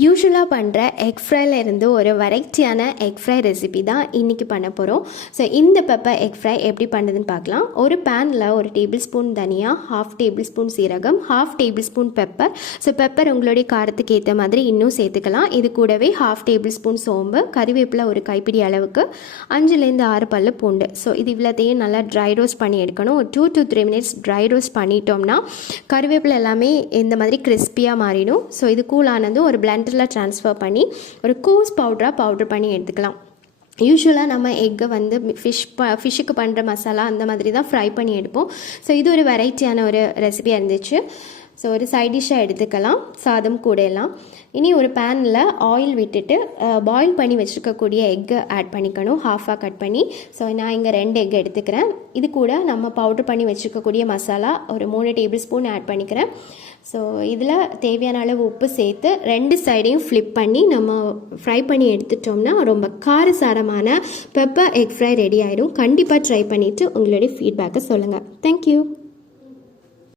யூஸ்வலாக பண்ணுற எக் ஃப்ரைல இருந்து ஒரு வெரைட்டியான எக் ஃப்ரை ரெசிபி தான் இன்றைக்கி பண்ண போகிறோம். ஸோ இந்த பெப்பர் எக் ஃப்ரை எப்படி பண்ணுறதுன்னு பார்க்கலாம். ஒரு பேனில் ஒரு டேபிள் ஸ்பூன் தனியா, 1/2 டேபிள் ஸ்பூன் சீரகம், 1/2 table spoon pepper. So pepper உங்களுடைய காரத்துக்கு ஏற்ற மாதிரி இன்னும் சேர்த்துக்கலாம். இது கூடவே 1/2 டேபிள் ஸ்பூன் சோம்பு, கறிவேப்பிலை ஒரு கைப்பிடி அளவுக்கு, 5லேருந்து 6 பல்லு பூண்டு. ஸோ இது இவ்வளோத்தையும் நல்லா ட்ரை ரோஸ்ட் பண்ணி எடுக்கணும். ஒரு 2 to 3 மினிட்ஸ் ட்ரை ரோஸ்ட் பண்ணிட்டோம்னா கறிவேப்பிலை எல்லாமே இந்த மாதிரி கிறிஸ்பியாக மாறிடும். ஸோ இது கூலானதும் ஒரு பிளெண்டரில் ட்ரான்ஸ்ஃபர் பண்ணி ஒரு கோஸ் பவுடர் பண்ணி எடுத்துக்கலாம். யூஸ்வலாக நம்ம எக்கை வந்து ஃபிஷ்ஷுக்கு பண்ணுற மசாலா அந்த மாதிரி தான் ஃப்ரை பண்ணி எடுப்போம். ஸோ இது ஒரு வெரைட்டியான ஒரு ரெசிபியாக இருந்துச்சு. ஸோ ஒரு சைட் டிஷ்ஷாக எடுத்துக்கலாம், சாதம் கூட எல்லாம். இனி ஒரு பேனில் ஆயில் விட்டுட்டு பாயில் பண்ணி வச்சுருக்கக்கூடிய எக்கை ஆட் பண்ணிக்கணும், ஹாஃபாக கட் பண்ணி. ஸோ நான் இங்கே 2 எக் எடுத்துக்கிறேன். இது கூட நம்ம பவுடர் பண்ணி வச்சுருக்கக்கூடிய மசாலா ஒரு 3 டேபிள் ஸ்பூன் ஆட் பண்ணிக்கிறேன். ஸோ இதில் தேவையான அளவு உப்பு சேர்த்து 2 சைடையும் ஃப்ளிப் பண்ணி நம்ம ஃப்ரை பண்ணி எடுத்துட்டோம்னா ரொம்ப காரசாரமான பெப்பர் எக் ஃப்ரை ரெடி ஆகிடும். கண்டிப்பாக ட்ரை பண்ணிவிட்டு உங்களுடைய ஃபீட்பேக்கை சொல்லுங்கள். தேங்க்யூ.